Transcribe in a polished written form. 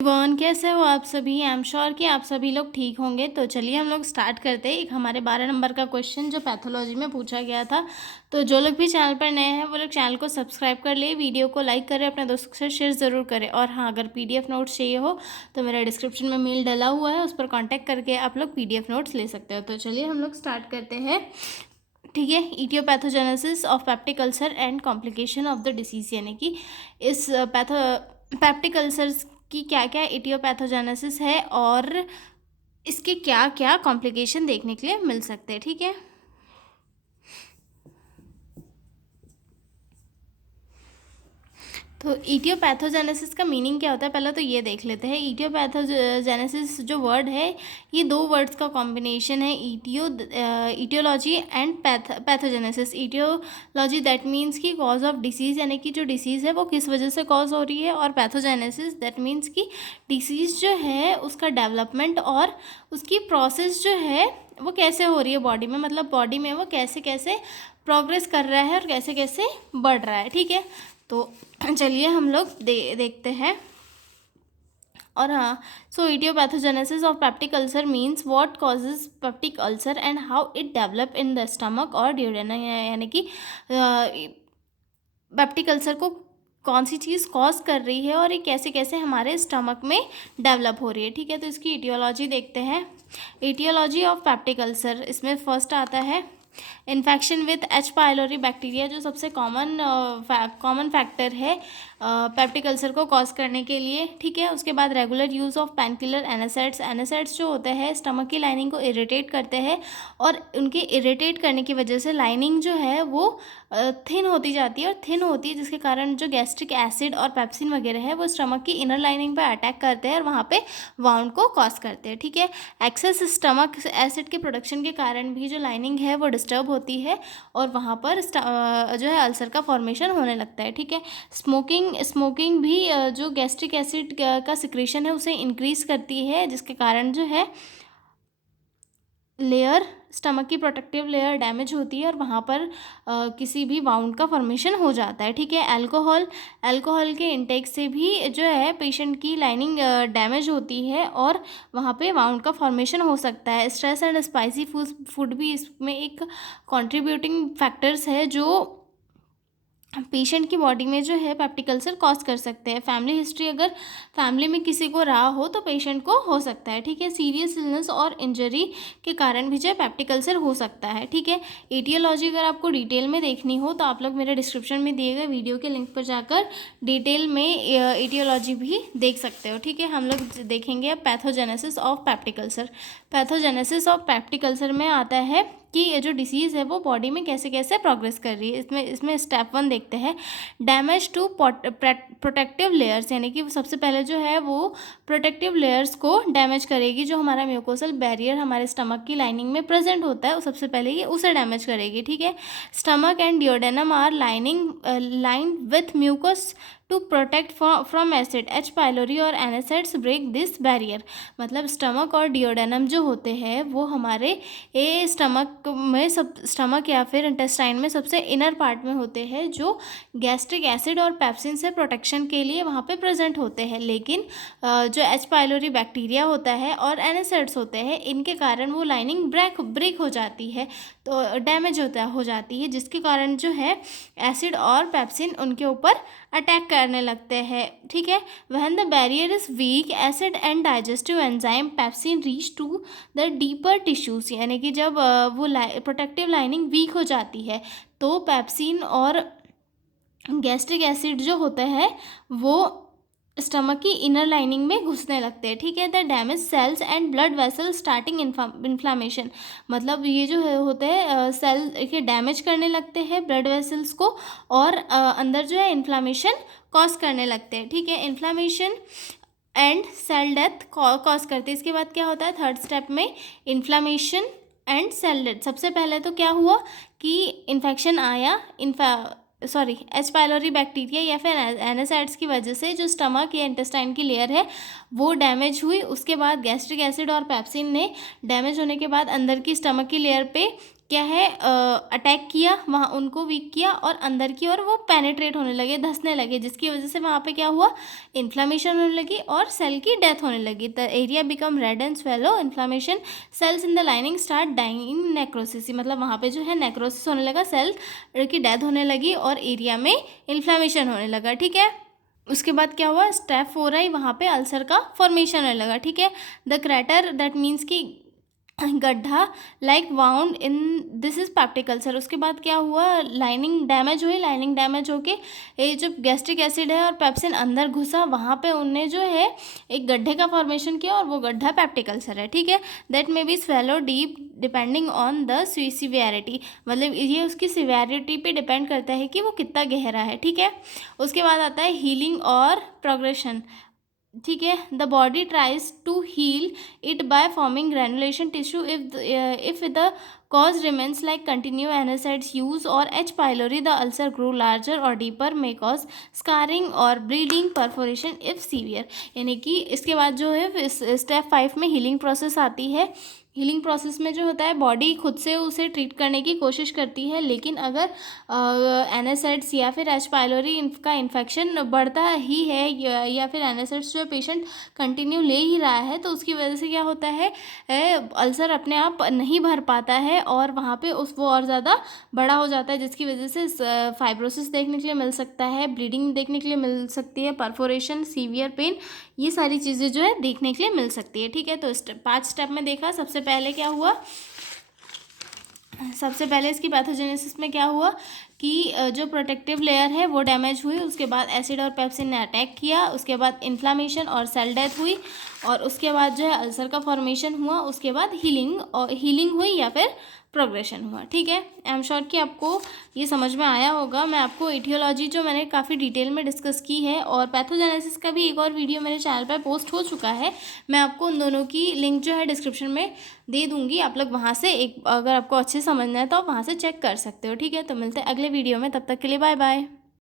One कैसे हो आप सभी। आई एम श्योर कि आप सभी लोग ठीक होंगे। तो चलिए हम लोग स्टार्ट करते हैं। एक हमारे 12 नंबर का क्वेश्चन जो पैथोलॉजी में पूछा गया था। तो जो लोग भी चैनल पर नए हैं वो लोग चैनल को सब्सक्राइब कर ले, वीडियो को लाइक करें, अपने दोस्तों से शेयर ज़रूर करें। और हाँ, अगर पीडीएफ नोट्स चाहिए हो तो मेरा डिस्क्रिप्शन में मेल डला हुआ है, उस पर कॉन्टैक्ट करके आप लोग पीडीएफ नोट्स ले सकते हो। तो चलिए हम लोग स्टार्ट करते हैं। ठीक है, aetiopathogenesis of peptic ulcer and complication of the disease, यानी कि इस पेप्टिक अल्सर्स की क्या क्या इटियोपैथोजेनेसिस है और इसके क्या क्या कॉम्प्लिकेशन देखने के लिए मिल सकते हैं। ठीक है, तो इटियोपैथोजेनेसिस का मीनिंग क्या होता है पहले तो ये देख लेते हैं। इटियोपैथोजेनेसिस जो वर्ड है ये दो वर्ड्स का कॉम्बिनेशन है, etiology and pathogenesis. Etiology that means कि कॉज ऑफ डिसीज़, यानी कि जो डिसीज़ है वो किस वजह से कॉज हो रही है, और पैथोजेनेसिस दैट मीन्स कि डिसीज़ जो है उसका डेवलपमेंट और उसकी प्रोसेस जो है वो कैसे हो रही है बॉडी में, मतलब बॉडी में वो कैसे कैसे प्रोग्रेस कर रहा है और कैसे कैसे बढ़ रहा है। ठीक है, तो चलिए हम लोग देखते हैं। और हाँ, so etiopathogenesis of peptic ulcer means what causes peptic ulcer and how it develop in the stomach और ड्यूडेनम, यानी कि पेप्टिक अल्सर को कौन सी चीज़ कॉज कर रही है और ये कैसे कैसे हमारे स्टमक में डेवलप हो रही है। ठीक है, तो इसकी इटियोलॉजी देखते हैं। इटियोलॉजी ऑफ पेप्टिक अल्सर, इसमें फर्स्ट आता है infection with H pylori bacteria, जो सबसे कॉमन फैक्टर है पेप्टिक अल्सर को कॉज करने के लिए। ठीक है, उसके बाद रेगुलर यूज़ ऑफ पेनकिलर एनासाइड्स। एनासाइड्स जो होते हैं स्टमक की लाइनिंग को इरिटेट करते हैं और उनके इरिटेट करने की वजह से लाइनिंग जो है वो थिन होती जाती है, और थिन होती है जिसके कारण जो गैस्ट्रिक एसिड और पेप्सिन वगैरह है वो स्टमक की इनर लाइनिंग पर अटैक करते हैं और वहाँ पे वाउंड को कॉज करते हैं। ठीक है, एक्सेस स्टमक एसिड के प्रोडक्शन के कारण भी जो लाइनिंग है वो डिस्टर्ब होती है और वहाँ पर जो है अल्सर का फॉर्मेशन होने लगता है। ठीक है, स्मोकिंग भी जो गैस्ट्रिक एसिड का सिक्रेशन है उसे इंक्रीज करती है, जिसके कारण जो है लेयर, स्टमक की प्रोटेक्टिव लेयर डैमेज होती है और वहाँ पर किसी भी वाउंड का फॉर्मेशन हो जाता है। ठीक है, अल्कोहल के इंटेक से भी जो है पेशेंट की लाइनिंग डैमेज होती है और वहाँ पे वाउंड का फॉर्मेशन हो सकता है। स्ट्रेस एंड स्पाइसी फूड भी इसमें एक कंट्रीब्यूटिंग फैक्टर्स है जो पेशेंट की बॉडी में जो है पेप्टिक अल्सर कॉज कर सकते हैं। फैमिली हिस्ट्री अगर फैमिली में किसी को रहा हो तो पेशेंट को हो सकता है। ठीक है, सीरियस इलनेस और इंजरी के कारण भी जो है पेप्टिक अल्सर हो सकता है। ठीक है, एटियोलॉजी अगर आपको डिटेल में देखनी हो तो आप लोग मेरे डिस्क्रिप्शन में दिए गए वीडियो के लिंक पर जाकर डिटेल में एटियोलॉजी भी देख सकते हो। ठीक है, हम लोग देखेंगे अब pathogenesis of peptic ulcer. Pathogenesis of peptic ulcer में आता है कि ये जो डिसीज़ है वो बॉडी में कैसे कैसे प्रोग्रेस कर रही है। इसमें स्टेप 1 देखते हैं, डैमेज टू प्रोटेक्टिव लेयर्स, यानी कि सबसे पहले जो है वो प्रोटेक्टिव लेयर्स को डैमेज करेगी। जो हमारा म्यूकोसल बैरियर हमारे स्टमक की लाइनिंग में प्रेजेंट होता है वो सबसे पहले ये उसे डैमेज करेगी। ठीक है, stomach and duodenum are lined with mucus to protect from acid. H pylori और एनासाइड्स ब्रेक दिस बैरियर, मतलब स्टमक और डिओडेनम जो होते हैं वो हमारे स्टमक या फिर इंटेस्टाइन में सबसे इनर पार्ट में होते हैं, जो गैस्ट्रिक एसिड और पेप्सिन से प्रोटेक्शन के लिए वहाँ पे प्रेजेंट होते हैं। लेकिन जो एच पाइलोरी बैक्टीरिया होता है और एनासाइड्स होते हैं इनके कारण वो लाइनिंग ब्रेक हो जाती है, तो डैमेज हो जाती है, जिसके कारण जो है एसिड और पेप्सिन उनके ऊपर अटैक करने लगते हैं। ठीक है, when the barrier is weak acid and digestive enzyme pepsin reach to the deeper tissues, यानी कि जब वो प्रोटेक्टिव लाइनिंग वीक हो जाती है तो पेप्सिन और गैस्ट्रिक एसिड जो होता है वो स्टमक की इनर लाइनिंग में घुसने लगते हैं। ठीक है, the damage cells and blood vessel starting inflammation, मतलब ये जो है होते हैं सेल के डैमेज करने लगते हैं ब्लड वेसल्स को और अंदर जो है इन्फ्लामेशन कॉज करने लगते हैं। ठीक है, inflammation and cell death cause करते हैं। इसके बाद क्या होता है थर्ड स्टेप में, इन्फ्लामेशन एंड सेल डेथ। सबसे पहले तो क्या हुआ कि इन्फेक्शन आया, एच पाइलोरी बैक्टीरिया या फिर एनासाइड्स की वजह से जो स्टमक या इंटेस्टाइन की लेयर है वो डैमेज हुई। उसके बाद गैस्ट्रिक एसिड और पेप्सिन ने डैमेज होने के बाद अंदर की स्टमक की लेयर पे क्या है अटैक किया, वहाँ उनको वीक किया और अंदर की ओर वो पेनिट्रेट होने लगे, धंसने लगे, जिसकी वजह से वहाँ पे क्या हुआ, इन्फ्लामेशन होने लगी और सेल की डेथ होने लगी। The area become red and swollen, inflammation, cells in the lining start dying in necrosis, मतलब वहाँ पे जो है नेक्रोसिस होने लगा, सेल की डेथ होने लगी और एरिया में इन्फ्लामेशन होने लगा। ठीक है, उसके बाद क्या हुआ, स्टेप 4 आई, वहाँ पे अल्सर का फॉर्मेशन होने लगा। ठीक है, द क्रैटर दैट मीन्स कि गड्ढा, like wound in, this is peptic ulcer. उसके बाद क्या हुआ, लाइनिंग डैमेज हुई, लाइनिंग डैमेज होके ये जो गैस्ट्रिक एसिड है और पेप्सिन अंदर घुसा, वहाँ पे उनने जो है एक गड्ढे का फॉर्मेशन किया और वो गड्ढा पेप्टिक अल्सर है। ठीक है, that may be swallow deep depending on the severity, मतलब ये उसकी सिवियरिटी पे डिपेंड करता है कि वो कितना गहरा है। ठीक है, उसके बाद आता है हीलिंग और प्रोग्रेशन। ठीक है, the body tries to heal it by forming granulation tissue if the cause remains like continue NSAIDs use or H. pylori, the ulcer grew larger or deeper, may cause scarring or bleeding, perforation if severe। यानी कि इसके बाद जो है step 5 में healing process आती है। Healing process में जो होता है बॉडी खुद से उसे ट्रीट करने की कोशिश करती है, लेकिन अगर एनएसएड्स या फिर एच पाइलोरी का इन्फेक्शन बढ़ता ही है या फिर एनएसएड्स जो पेशेंट कंटिन्यू ले ही रहा है, तो उसकी वजह से क्या होता है, अल्सर अपने आप नहीं भर पाता है और वहाँ पे वो और ज़्यादा बड़ा हो जाता है, जिसकी वजह से फाइब्रोसिस देखने के लिए मिल सकता है, ब्लीडिंग देखने के लिए मिल सकती है, परफोरेशन, सीवियर पेन, ये सारी चीज़ें जो है देखने के लिए मिल सकती है। ठीक है, तो 5 स्टेप में देखा। सबसे पहले क्या हुआ, सबसे पहले इसकी पैथोजेनेसिस में क्या हुआ कि जो प्रोटेक्टिव लेयर है वो डैमेज हुई, उसके बाद एसिड और पेप्सिन ने अटैक किया, उसके बाद इन्फ्लामेशन और सेल डेथ हुई और उसके बाद जो है अल्सर का फॉर्मेशन हुआ, उसके बाद हीलिंग हुई या फिर प्रोग्रेशन हुआ। ठीक है, आई एम श्योर कि आपको ये समझ में आया होगा। मैं आपको एटियोलॉजी जो मैंने काफ़ी डिटेल में डिस्कस की है और पैथोजेनेसिस का भी एक और वीडियो मेरे चैनल पर पोस्ट हो चुका है, मैं आपको उन दोनों की लिंक जो है डिस्क्रिप्शन में दे दूँगी, आप लोग वहाँ से अगर आपको अच्छे समझना है तो आप वहाँ से चेक कर सकते हो। ठीक है, तो मिलते हैं अगले वीडियो में, तब तक के लिए बाय बाय।